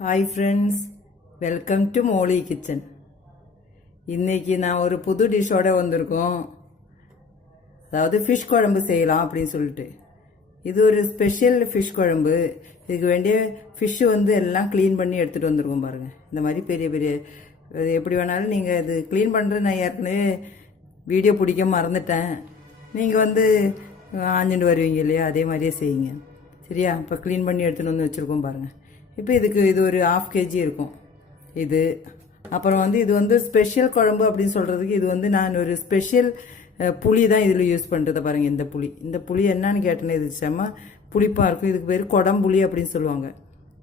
Hi friends, welcome to Molly kitchen. இன்றைக்கி நான் ஒரு புது டிஷ்ஷோடு வந்திருக்கோம். அதாவது ஃபிஷ் குழம்பு செய்யலாம் அப்படின்னு சொல்லிட்டு. இது ஒரு ஸ்பெஷல் ஃபிஷ் குழம்பு. இதுக்கு வேண்டிய ஃபிஷ்ஷு எல்லாம் க்ளீன் பண்ணி எடுத்துகிட்டு வந்துருக்கோம் பாருங்கள். இந்த மாதிரி பெரிய பெரிய எப்படி வேணாலும் நீங்கள் இது க்ளீன் பண்ணுறது நான் ஏற்கனவே வீடியோ பிடிக்க மறந்துட்டேன். நீங்கள் ஆஞ்சிட்டு வருவீங்க இல்லையா, அதே மாதிரியே செய்யுங்க சரியா. இப்போ க்ளீன் பண்ணி எடுத்துகிட்டு வந்து வச்சுருக்கோம் பாருங்கள். இப்போ இது ஒரு 1/2 kg இருக்கும் இது. அப்புறம் இது ஸ்பெஷல் குழம்பு அப்படின்னு சொல்கிறதுக்கு இது நான் ஒரு ஸ்பெஷல் புளி தான் இதில் யூஸ் பண்ணுறதை பாருங்கள். இந்த புளி என்னன்னு கேட்டேன்னு இது செம்ம புளிப்பாக இருக்கும். இதுக்கு பேர் குடம்புளி அப்படின்னு சொல்லுவாங்க.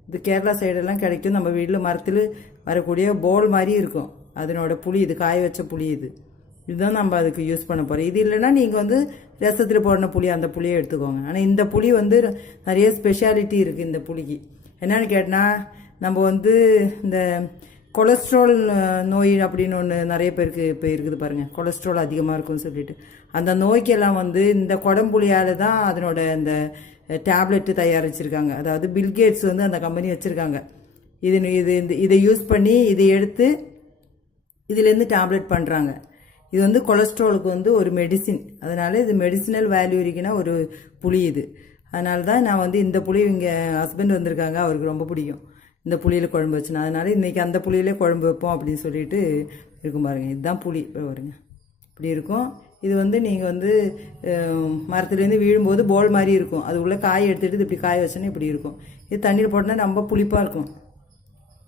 இது கேரளா சைடெல்லாம் கிடைக்கும். நம்ம வீட்டில் மரத்தில் வரக்கூடிய போல் மாதிரி இருக்கும் அதனோட புளி. இது காய வச்ச புளி. இதுதான் நம்ம அதுக்கு யூஸ் பண்ண போகிறோம். இது இல்லைன்னா நீங்கள் ரசத்தில் போடின புளி, அந்த புளியை எடுத்துக்கோங்க. ஆனால் இந்த புளி நிறைய ஸ்பெஷாலிட்டி இருக்குது இந்த புளிக்கு. என்னன்னு கேட்டால், நம்ம இந்த கொலஸ்ட்ரால் நோய் அப்படின்னு ஒன்று நிறைய பேருக்கு இப்போ இருக்குது பாருங்கள். கொலஸ்ட்ரால் அதிகமாக இருக்குன்னு சொல்லிட்டு அந்த நோய்க்கெல்லாம் இந்த குடம்புளியால் தான் அதனோட இந்த டேப்லெட்டு தயாரிச்சிருக்காங்க. அதாவது பில்கேட்ஸ் அந்த கம்பெனி வச்சுருக்காங்க. இதை யூஸ் பண்ணி இதை எடுத்து இதுலேருந்து டேப்லெட் பண்ணுறாங்க. இது கொலஸ்ட்ராலுக்கு ஒரு மெடிசின். அதனால் இது மெடிசினல் வேல்யூ இருக்குன்னா ஒரு புளி இது. அதனால தான் நான் இந்த புளி இங்கே ஹஸ்பண்ட் வந்திருக்காங்க, அவருக்கு ரொம்ப பிடிக்கும் இந்த புளியில் குழம்பு வச்சுனா. அதனால் இன்றைக்கி அந்த புளியிலே குழம்பு வைப்போம் அப்படின்னு சொல்லிட்டு இருக்கும் பாருங்கள். இதுதான் புளி வருங்க, இப்படி இருக்கும். இது நீங்கள் மரத்துலேருந்து வீழும்போது போல் மாதிரி இருக்கும். அது உள்ள காய் எடுத்துகிட்டு இப்படி காய வச்சோன்னா இப்படி இருக்கும். இது தண்ணியில் போட்டோன்னா ரொம்ப புளிப்பாக இருக்கும்.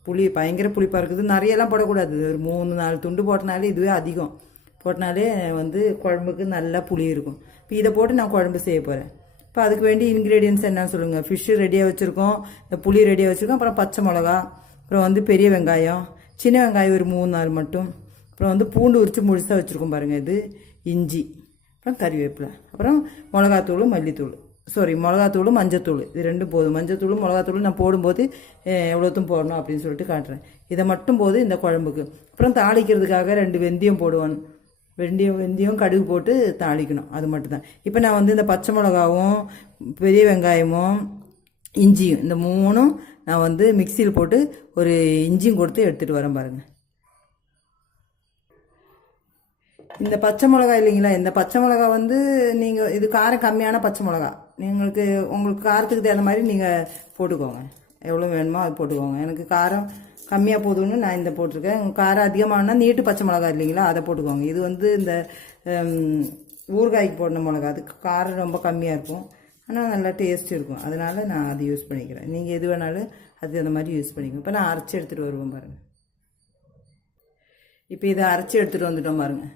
புளி பயங்கர புளிப்பாக இருக்குது. நிறையெல்லாம் போடக்கூடாது. ஒரு 3-4 துண்டு போட்டனாலே இதுவே அதிகம். போட்டனாலே குழம்புக்கு நல்லா புளி இருக்கும். இப்போ இதை போட்டு நான் குழம்பு செய்ய போகிறேன். இப்போ அதுக்கு வேண்டிய இன்க்ரீடியன்ஸ் என்னன்னு சொல்லுங்கள். ஃபிஷ்ஷு ரெடியாக வச்சுருக்கோம், இந்த புளி ரெடியாக வச்சுருக்கோம். அப்புறம் பச்சை மிளகா, அப்புறம் பெரிய வெங்காயம், சின்ன வெங்காயம் ஒரு 3-4 மட்டும், அப்புறம் பூண்டு உரித்து முழுசாக வச்சுருக்கோம் பாருங்கள். இது இஞ்சி, அப்புறம் கறிவேப்பிலை, அப்புறம் மிளகாத்தூள், மல்லித்தூள், மிளகாத்தூள், மஞ்சத்தூள். இது 2 போதும். மஞ்சத்தூள் மிளகாத்தூள் நான் போடும்போது எவ்வளோத்தும் போடணும் அப்படின்னு சொல்லிட்டு காட்டுறேன். இதை மட்டும் போது இந்த குழம்புக்கு. அப்புறம் தாளிக்கிறதுக்காக 2 வெந்தயம் போடுவேன். வெந்தயம் கடுகு போட்டு தாளிக்கணும், அது மட்டும்தான். இப்போ நான் இந்த பச்சை மிளகாவும் பெரிய வெங்காயமும் இஞ்சியும் இந்த 3ம் நான் மிக்சியில் போட்டு ஒரு இஞ்சியும் கொடுத்து எடுத்துகிட்டு வரேன் பாருங்கள். இந்த பச்சை மிளகா இல்லைங்களா, இந்த பச்சை மிளகா நீங்கள் இது காரம் கம்மியான பச்சை மிளகா. உங்களுக்கு காரத்துக்கு தகுந்த மாதிரி நீங்கள் போட்டுக்கோங்க. எவ்வளோ வேணுமோ அது போட்டுக்கோங்க. எனக்கு காரம் கம்மியாக போதும்னு நான் இந்த போட்டிருக்கேன். காரம் அதிகமானா நீட்டு பச்சை மிளகா இல்லைங்களா, அதை போட்டுக்கோங்க. இது இந்த ஊறுகாய்க்கு போடின மிளகா. அதுக்கு காரம் ரொம்ப கம்மியாக இருக்கும், ஆனால் நல்லா டேஸ்ட் இருக்கும். அதனால் நான் அது யூஸ் பண்ணிக்கிறேன். நீங்கள் எது வேணாலும் அது அந்த மாதிரி யூஸ் பண்ணிக்கோங்க. இப்போ நான் அரைச்சி எடுத்துகிட்டு வருவேன் பாருங்கள். இப்போ இதை அரைச்சி எடுத்துகிட்டு வந்துட்டோம் பாருங்கள்.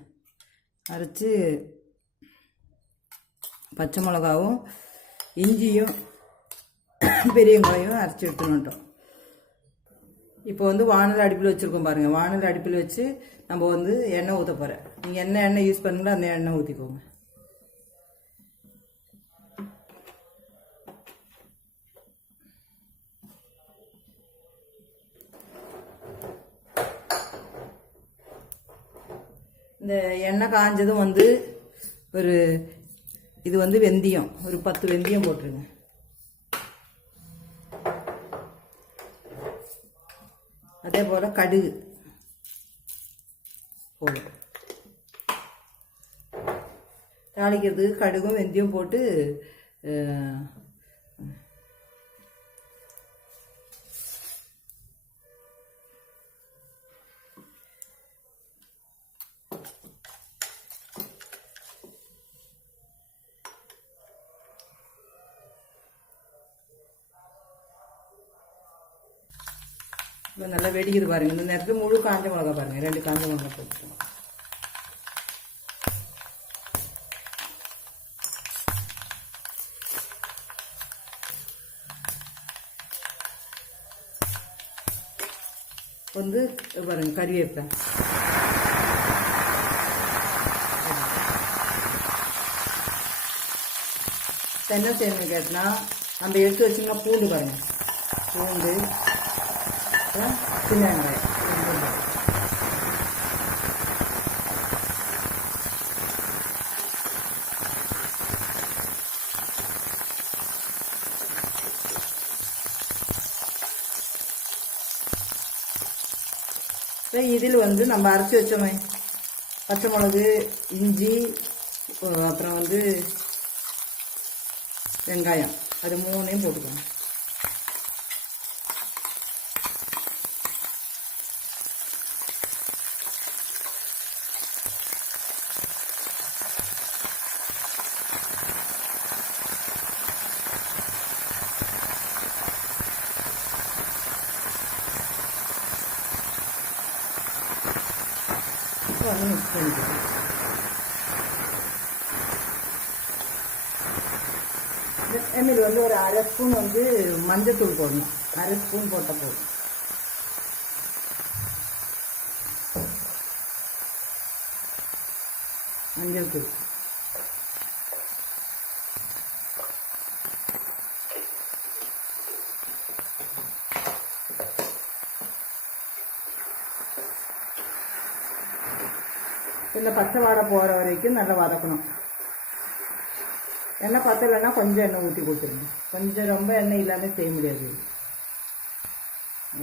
அரைச்சி பச்சை மிளகாவும் இஞ்சியும் பெரிய வெங்காயம் அரைச்சி எடுத்துகிட்டு வந்துட்டோம். இப்போ வானல் அடுப்பில் வச்சுருக்கோம் பாருங்கள். வானல் அடுப்பில் வச்சு நம்ம எண்ணெய் ஊற்ற போகிறேன். நீங்கள் என்ன எண்ணெய் யூஸ் பண்ணுங்களோ அந்த எண்ணெய் ஊற்றிக்கோங்க. இந்த எண்ணெய் காஞ்சதும் ஒரு இது வெந்தயம் ஒரு 10 வெந்தயம் போட்டுருங்க. அதே போல் கடுகு போடும். தாளிக்கிறதுக்கு கடுகும் வெந்தயம் போட்டு நல்லா வெடிக்குது பாருங்கள். இந்த நேரத்தில் முழு காஞ்ச மிளகா பாருங்கள், 2 காஞ்ச மிளகா போட்டுக்கோங்க. பாருங்கள் கறிவேப்பிலை. என்ன செய்யணும்னு கேட்டினா, நம்ம எடுத்து வச்சோம்னா பூண்டு பாருங்கள். பூண்டு, சின்ன வெங்காயம், இப்போ இதில் வந்து நம்ம அரைச்சி வச்சோமே பச்சை மிளகு, இஞ்சி, அப்புறம் வந்து வெங்காயம், அது 3ஐயும் போட்டுக்கோங்க. வந்து மிக்ஸ் பண்ணிக்கலாம். இதில் வந்து ஒரு அரை ஸ்பூன் வந்து மஞ்சத்தூள் போடணும். அரை ஸ்பூன் போட்டால் போதும். மஞ்சள் தூள், இந்த பச்சை வாடை போகிற வரைக்கும் நல்லா வதக்கணும். எண்ணெய் பத்தலைன்னா கொஞ்சம் எண்ணெய் ஊற்றி கொடுத்துருங்க. கொஞ்சம் ரொம்ப எண்ணெய் இல்லாமல் செய்ய முடியாது.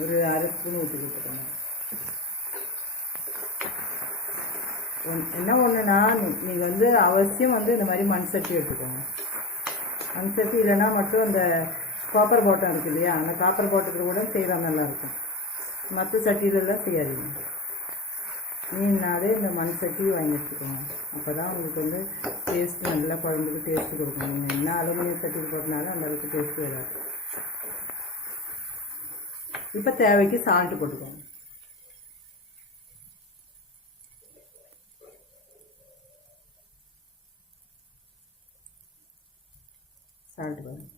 ஒரு அரை ஸ்பூன் ஊற்றி கொடுத்துருங்க. என்ன ஒன்றுனா நீங்கள் வந்து அவசியம் வந்து இந்த மாதிரி மண் சட்டி எடுத்துக்கோங்க. மண் சட்டி இல்லைன்னா மட்டும் அந்த காப்பர் பாட்டம் இருக்குது இல்லையா, அந்த காப்பர் பாட்டத்தில் கூட செய்தால் நல்லாயிருக்கும். மற்ற சட்டியிலலாம் செய்யாதீங்க. மீன்னாலே இந்த மண் சட்டி வாங்கி வச்சுக்கோங்க. அப்போ தான் உங்களுக்கு வந்து டேஸ்ட்டு நல்லா குழம்புக்கு டேஸ்ட்டு கொடுக்கும். நீங்கள் என்ன அலுமினியம் சட்டியில் போட்டனாலும் அந்தளவுக்கு டேஸ்ட்டு வராது. இப்போ தேவைக்கு சால்ட்டு போட்டுக்கோங்க. சால்ட்டு பாருங்கள்.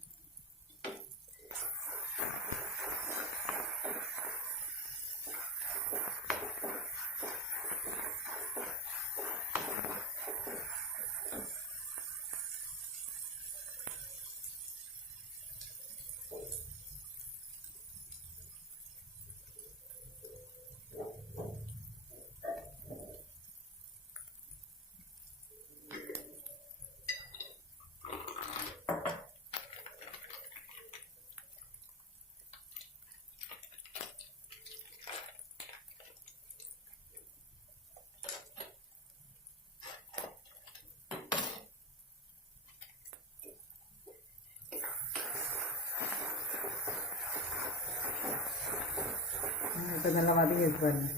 இப்போ நல்லா வதங்கி வச்சு பாருங்கள்.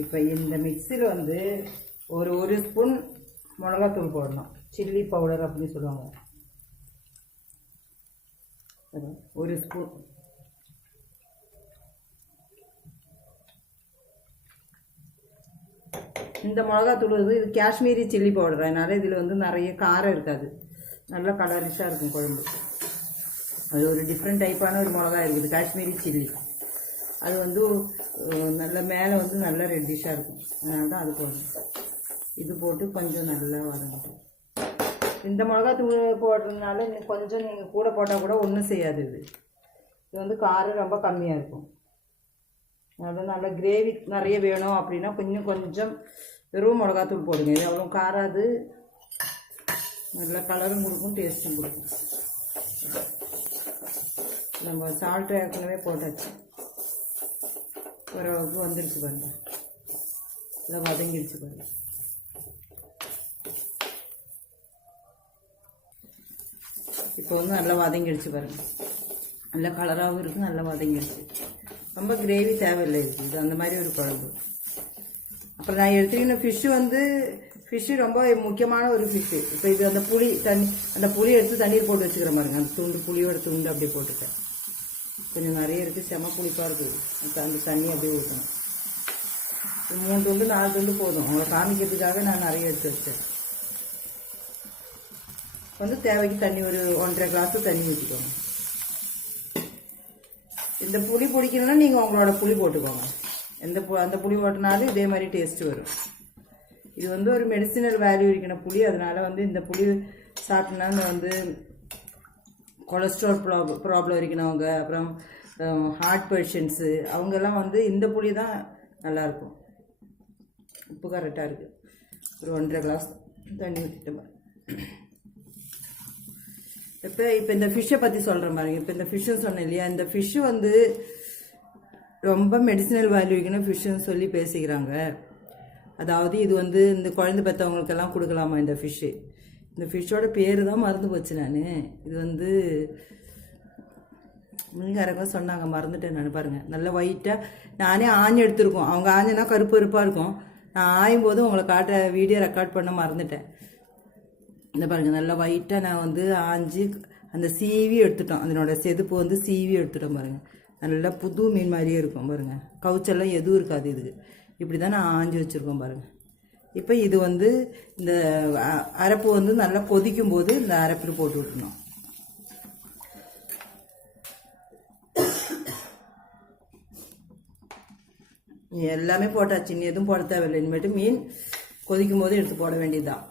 இப்போ இந்த மிக்ஸியில் வந்து ஒரு ஸ்பூன் மிளகாத்தூள் போடணும். சில்லி பவுடர் அப்படின்னு சொல்லுவாங்க. ஒரு ஸ்பூன். இந்த மிளகாத்தூள் வந்து இது காஷ்மீரி சில்லி பவுடர், அதனால் இதில் வந்து நிறைய காரம் இருக்காது. நல்லா கலரிஷாக இருக்கும் குழம்பு. அது ஒரு டிஃப்ரெண்ட் டைப்பான ஒரு மிளகா இருக்குது, காஷ்மீரி சில்லி. அது வந்து நல்ல மேலே வந்து நல்லா ரெட்டிஷாக இருக்கும். அதனால தான் அது போடணும். இது போட்டு கொஞ்சம் நல்லா வதங்கட்டும். இந்த மிளகாத்தூள் போடுறதுனால கொஞ்சம் நீங்கள் கூட போட்டால் கூட ஒன்றும் செய்யாது. இது வந்து காரம் ரொம்ப கம்மியாக இருக்கும். அதனால் நல்லா கிரேவி நிறைய வேணும் அப்படின்னா கொஞ்சம் வெறும் மிளகாத்தூள் போடுங்க. இது அவ்வளோ காராது, நல்லா கலரும் கொடுக்கும், டேஸ்ட்டும் கொடுக்கும். நம்ம சால்ட் ஏற்கனவே போட்டாச்சு. ஓரளவுக்கு வந்துடுச்சு பாருங்க. இதை வதங்கிடுச்சு பாருங்க. இப்போ வந்து நல்லா வதங்கிடுச்சு பாருங்க. நல்ல கலராகவும் இருக்குது, நல்லா வதங்கிடுச்சு. ரொம்ப கிரேவி தேவையில்லை இருக்குது. இது அந்த மாதிரி ஒரு குழம்பு. அப்புறம் நான் எடுத்துக்கின ஃபிஷ்ஷு வந்து ரொம்ப முக்கியமான ஒரு ஃபிஷ்ஷு. இப்போ இது அந்த புளி எடுத்து தண்ணீர் போட்டு வச்சுக்கிற மாதிரிங்க. அந்த புளியோட துண்டு அப்படியே போட்டுட்டேன். கொஞ்சம் நிறைய இருக்குது, செம புளிப்பாக இருக்குது. அந்த தண்ணி அப்படியே ஊற்றணும். 3 துண்டு 4 துண்டு போதும். அவங்கள காமிக்கிறதுக்காக நான் நிறைய எடுத்து வச்சேன். வந்து தேவைக்கு தண்ணி ஒரு 1.5 கிளாஸு தண்ணி ஊற்றிக்கோங்க. இந்த புளி பிடிக்கணும்னா நீங்கள் உங்களோட புளி போட்டுக்கோங்க. அந்த புளி போட்டனாலும் இதே மாதிரி டேஸ்ட்டு வரும். இது வந்து ஒரு மெடிசினல் வேல்யூ இருக்கிற புளி. அதனால வந்து இந்த புளி சாப்பிட்டோன்னா வந்து கொலஸ்ட்ரால் ப்ராப்ளம் இருக்கிறவங்க, அப்புறம் ஹார்ட் பேஷண்ட்ஸு, அவங்கெல்லாம் வந்து இந்த புளி தான் நல்லாயிருக்கும். உப்பு கரெக்டாக இருக்குது. ஒரு 1.5 கிளாஸ் தண்ணி ஊற்றிட்டேன். இப்போ இந்த ஃபிஷ்ஷை பற்றி சொல்கிற மாதிரி. இப்போ இந்த ஃபிஷ்ஷு சொன்னேன் இல்லையா, இந்த ஃபிஷ்ஷு வந்து ரொம்ப மெடிசினல் வேல்யூ இருக்குன்னு ஃபிஷ்ஷுன்னு சொல்லி பேசிக்கிறாங்க. அதாவது இது வந்து இந்த குழந்தை பெற்றவங்களுக்கெல்லாம் கொடுக்கலாமா இந்த ஃபிஷ்ஷு. இந்த ஃபிஷ்ஷோட பேர் தான் மறந்து போச்சு நான். இது வந்து மீன்காரங்க சொன்னாங்க, மறந்துட்டேன் நான். பாருங்கள் நல்லா ஒயிட்டாக நானே ஆஞ்சு எடுத்துருக்கோம். அவங்க ஆஞ்சினா கருப்பு கருப்பாக இருக்கும். நான் ஆயும் போது உங்களை வீடியோ ரெக்கார்ட் பண்ண மறந்துட்டேன். இந்த பாருங்கள் நல்லா ஒயிட்டாக நான் வந்து ஆஞ்சு அந்த சீவி எடுத்துட்டோம். அதனோட செதுப்பு வந்து சீவி எடுத்துட்டோம் பாருங்கள். நல்லா புது மீன் மாதிரியே இருக்கும் பாருங்கள். கவுச்செல்லாம் எதுவும் இருக்காது இதுக்கு. இப்படி தான் நான் ஆஞ்சு வச்சுருக்கோம் பாருங்கள். இப்போ இது வந்து இந்த அரைப்பு வந்து நல்லா கொதிக்கும் போது இந்த அரைப்பில் போட்டு விட்டுணும். எல்லாமே போட்டாச்சு, இன்னும் எதுவும் போட தேவையில்லை. இனிமேட்டு மீன் கொதிக்கும் போது எடுத்து போட வேண்டியதுதான்.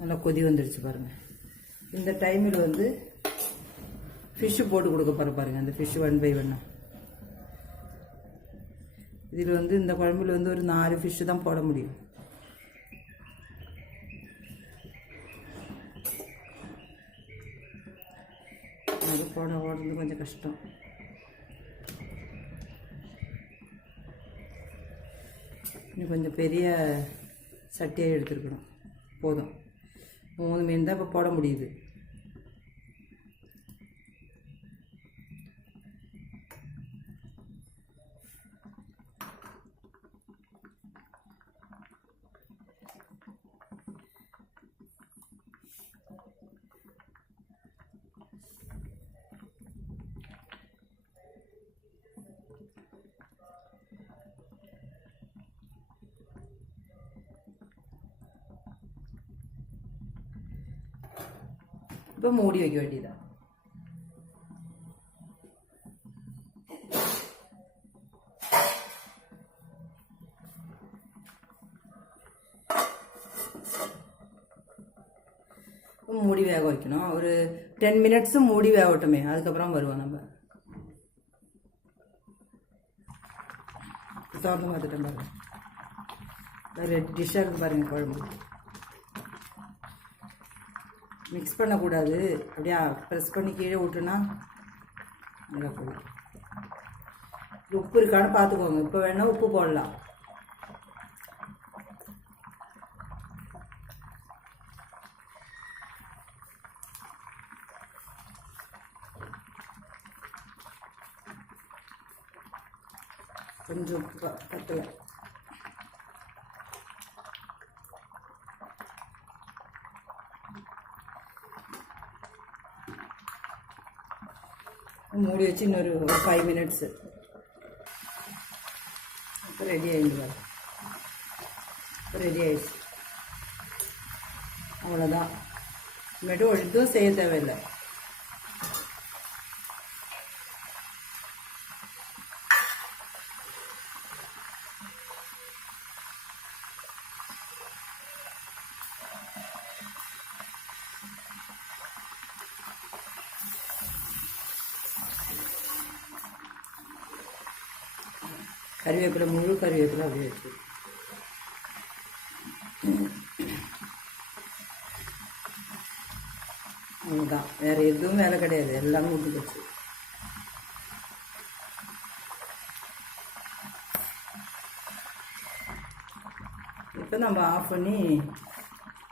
நல்லா கொதி வந்துடுச்சு பாருங்கள். இந்த டைமில் வந்து ஃபிஷ்ஷு போட்டு கொடுக்க பாருங்கள். அந்த ஃபிஷ்ஷு 1 by 1. இதில் வந்து இந்த குழம்புல வந்து ஒரு 4 ஃபிஷ்ஷு தான் போட முடியும். அது ஓடுறது கொஞ்சம் கஷ்டம். இன்னும் கொஞ்சம் பெரிய சட்டியாக எடுத்துருக்கணும். போதும், 3 மீன் தான் இப்போ போட முடியுது. இப்போ மூடி வைக்க வேண்டியதான். மூடி வேக வைக்கணும். ஒரு 10 minutes மூடி வேகட்டுமே, அதுக்கப்புறம் வருவோம் நம்ம. திறந்து பார்த்துட்டேன் பாருங்க. ரெட் டிஷ்ஷாக இருக்கு பாருங்க. குழம்பு மிக்ஸ் பண்ணக்கூடாது, அப்படியே ப்ரெஸ் பண்ணி கீழே விட்டுனா நல்லா போகும். உப்பு இருக்கான்னு பார்த்துக்கோங்க. இப்போ வேணால் உப்பு போடலாம். கொஞ்சம் உப்பு பத்தலை. மூடி வச்சு இன்னொரு 5 minutes. இப்போ ரெடி ஆகிடுங்க. இப்போ ரெடி ஆயிடுச்சு. அவ்வளோதான். இனிமேட்டு ஒழுதும் செய்ய தேவையில்லை. கறிவேப்பிலை, முழு கறிவேப்பிலை அப்படியே வச்சு அவ்வளோதான். வேறு எதுவும் வேலை கிடையாது, எல்லாமே ஊற்றி வச்சு. இப்போ நம்ம ஆஃப் பண்ணி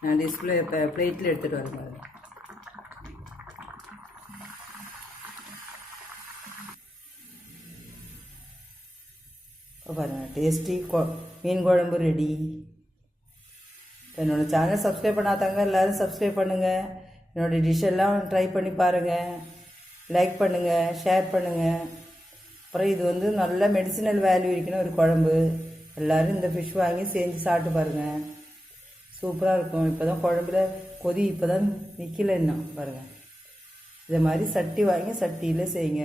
நான் டிஸ்பிளே பிளேட்டில் எடுத்துகிட்டு வரேன். பாருங்கள், டேஸ்டி மீன் குழம்பு ரெடி. என்னோடய சேனல் சப்ஸ்கிரைப் பண்ணாதாங்க எல்லோரும் சப்ஸ்கிரைப் பண்ணுங்கள். என்னோடய டிஷ்ஷெல்லாம் ட்ரை பண்ணி பாருங்கள். லைக் பண்ணுங்கள், ஷேர் பண்ணுங்கள். அப்புறம் இது வந்து நல்ல மெடிசினல் வேல்யூ இருக்குன்னு ஒரு குழம்பு. எல்லோரும் இந்த ஃபிஷ் வாங்கி செஞ்சு சாப்பிட்டு பாருங்கள். சூப்பராக இருக்கும். இப்போ தான் குழம்புல கொதி இப்போ தான் நிற்கல இன்னும் பாருங்கள். இதை மாதிரி சட்டி வாங்கி சட்டியில் செய்யுங்க.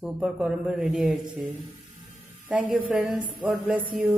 சூப்பர் குழம்பு ரெடி ஆயிடுச்சு. Thank you friends. God bless you.